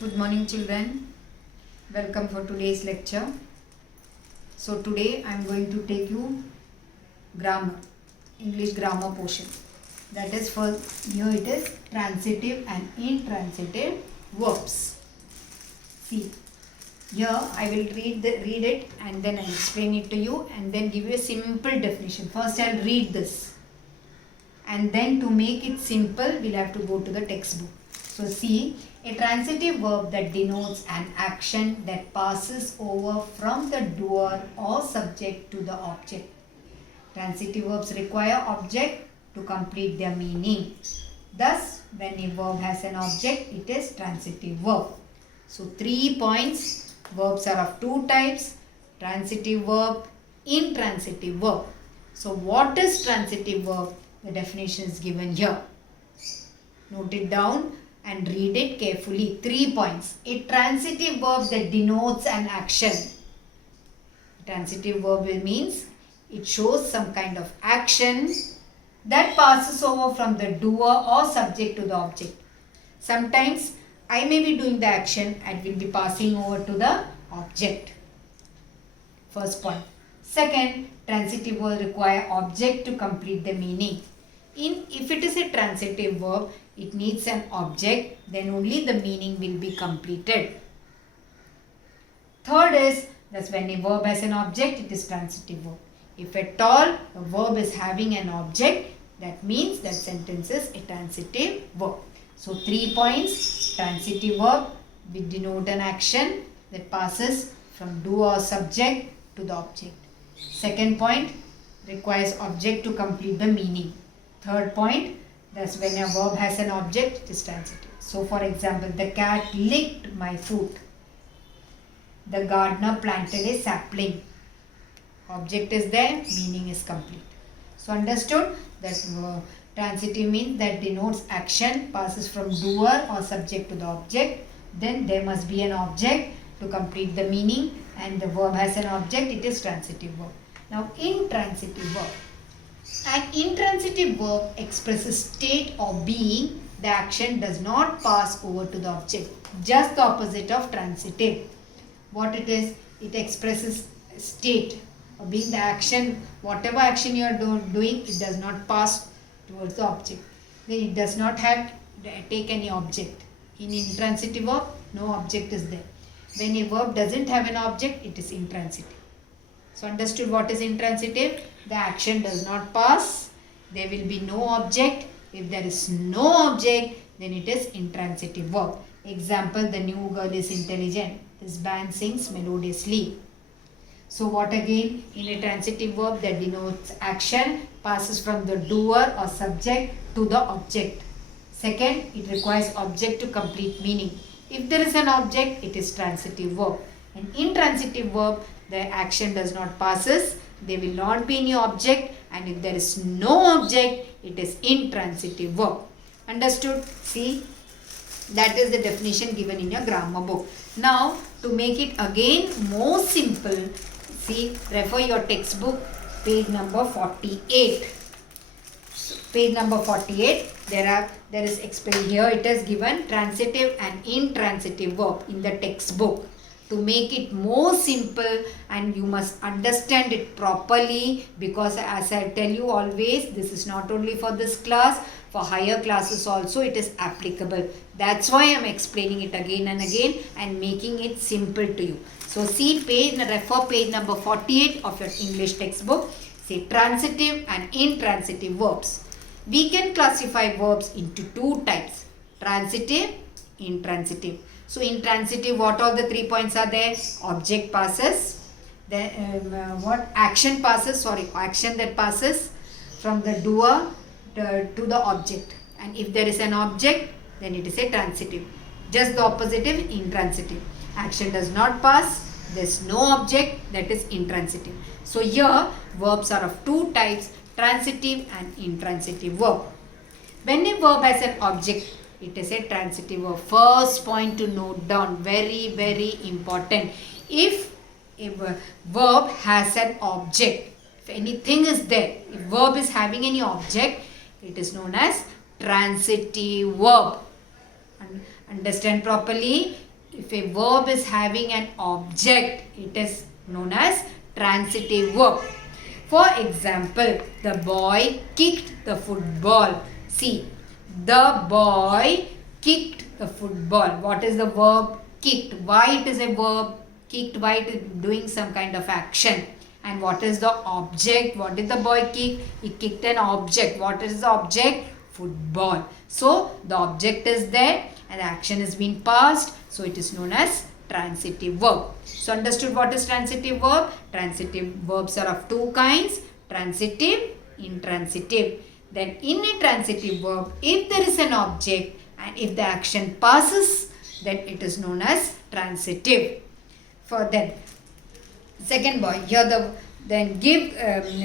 Good morning children. Welcome for today's lecture. So today I am going to take you grammar, English grammar portion. That is for here it is transitive and intransitive verbs. See, here I will read it and then I explain it to you and then give you a simple definition. First I will read this and then to make it simple we'll have to go to the textbook. So see, a transitive verb that denotes an action that passes over from the doer or subject to the object. Transitive verbs require object to complete their meaning. Thus, when a verb has an object, it is transitive verb. So 3 points. Verbs are of two types: transitive verb, intransitive verb. So what is transitive verb? The definition is given here. Note it down and read it carefully. 3 points. A transitive verb that denotes an action. Transitive verb means it shows some kind of action that passes over from the doer or subject to the object. Sometimes I may be doing the action and will be passing over to the object. First point. Second, transitive verb require object to complete the meaning. If it is a transitive verb, it needs an object, then only the meaning will be completed. Third is, that's when a verb has an object, it is transitive verb. If at all a verb is having an object, that means that sentence is a transitive verb. So 3 points. Transitive verb will denote an action that passes from doer or subject to the object. Second point, requires object to complete the meaning. Third point, that's when a verb has an object, it is transitive. So for example, the cat licked my foot. The gardener planted a sapling. Object is there, meaning is complete. So understood that transitive means that denotes action, passes from doer or subject to the object. Then there must be an object to complete the meaning, and the verb has an object, it is transitive verb. Now intransitive verb. An intransitive verb expresses state or being. The action does not pass over to the object. Just the opposite of transitive. What it is? It expresses state or being, the action, whatever action you are doing, it does not pass towards the object. Then it does not take any object. In intransitive verb, no object is there. When a verb doesn't have an object, it is intransitive. So understood what is intransitive? The action does not pass. There will be no object. If there is no object, then it is intransitive verb. Example, the new girl is intelligent. This band sings melodiously. So what again? In a transitive verb that denotes action, passes from the doer or subject to the object. Second, it requires object to complete meaning. If there is an object, it is transitive verb. An intransitive verb, the action does not passes, there will not be any object, and if there is no object, it is intransitive verb. Understood? See, that is the definition given in your grammar book. Now, to make it again more simple, see, refer your textbook, page number 48. Page number 48, there is explained here, it is given transitive and intransitive verb in the textbook. To make it more simple, and you must understand it properly, because as I tell you always, this is not only for this class, for higher classes also it is applicable. That's why I am explaining it again and again and making it simple to you. So see, refer page number 48 of your English textbook. Say transitive and intransitive verbs. We can classify verbs into two types: transitive, intransitive. So intransitive, what all the 3 points are there? Object passes, then action that passes from the doer to the object. And if there is an object, then it is a transitive. Just the opposite is intransitive. Action does not pass, there is no object, that is intransitive. So here verbs are of two types: transitive and intransitive verb. When a verb has an object, it is a transitive verb. First point to note down, very, very important. If a verb has an object, if anything is there, if verb is having any object, it is known as transitive verb. Understand properly. if a verb is having an object, it is known as transitive verb. For example, the boy kicked the football. See, the boy kicked the football. What is the verb? Kicked. Why it is a verb? Kicked, why it is doing some kind of action. And what is the object? What did the boy kick? He kicked an object. What is the object? Football. So, the object is there and the action is being passed. So, it is known as transitive verb. So, understood what is transitive verb? Transitive verbs are of two kinds. Transitive, intransitive. Then in a transitive verb, if there is an object and if the action passes, then it is known as transitive. For then, second point, here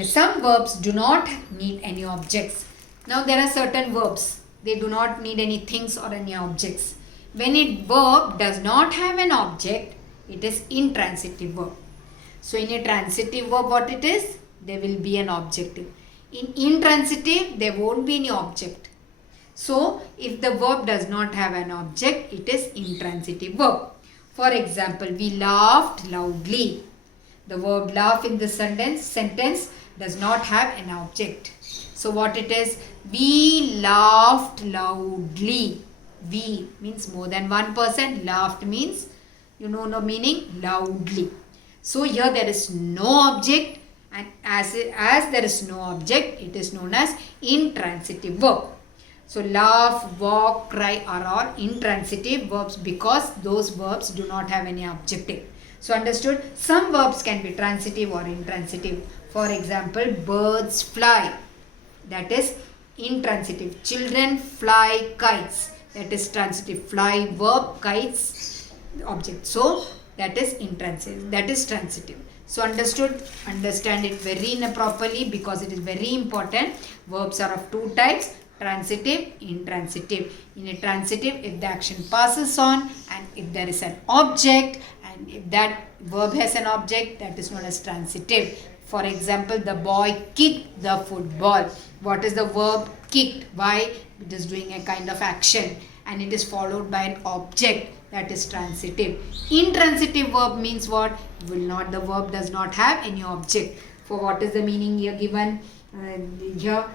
some verbs do not need any objects. Now there are certain verbs, they do not need any things or any objects. When a verb does not have an object, it is intransitive verb. So in a transitive verb, what it is? There will be an objective. In intransitive, there won't be any object. So if the verb does not have an object, it is intransitive verb. For example, we laughed loudly. The verb laugh in this sentence does not have an object. So what it is? We laughed loudly. We means more than one person. Laughed means, you know the meaning, loudly. So here there is no object, and as there is no object, it is known as intransitive verb. So laugh, walk, cry are all intransitive verbs because those verbs do not have any objective. So understood? Some verbs can be transitive or intransitive. For example, birds fly. That is intransitive. Children fly kites. That is transitive. Fly verb, kites object. So that is intransitive. That is transitive. So understood? Understand it very properly because it is very important. Verbs are of two types. Transitive, intransitive. In a transitive, if the action passes on and if there is an object and if that verb has an object, that is known as transitive. For example, the boy kicked the football. What is the verb? Kicked. Why? It is doing a kind of action and it is followed by an object, that is transitive. Intransitive verb means what? The verb does not have any object. For what is the meaning here given? Here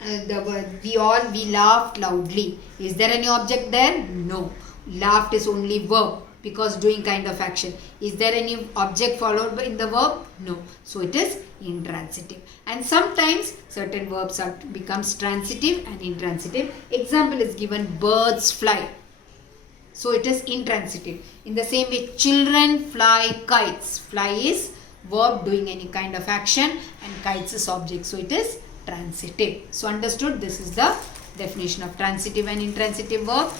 the word we laughed loudly. Is there any object there? No. Laughed is only verb because doing kind of action. Is there any object followed by in the verb? No. So it is intransitive. And sometimes certain verbs becomes transitive and intransitive. Example is given, birds fly. So it is intransitive. In the same way, children fly kites. Fly is verb doing any kind of action and kites is object. So it is transitive. So understood? This is the definition of transitive and intransitive verb.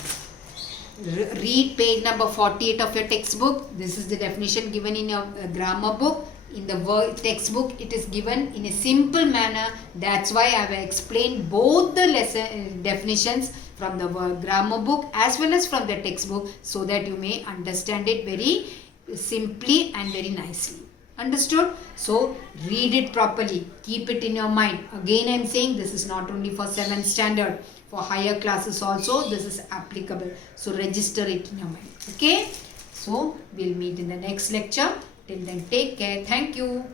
Read page number 48 of your textbook. This is the definition given in your grammar book. In the textbook, it is given in a simple manner. That's why I have explained both the lesson definitions from the grammar book as well as from the textbook so that you may understand it very simply and very nicely. Understood? So, read it properly. Keep it in your mind. Again, I am saying this is not only for 7th standard. For higher classes also, this is applicable. So, register it in your mind. Okay? So, we'll meet in the next lecture. Till then, take care. Thank you.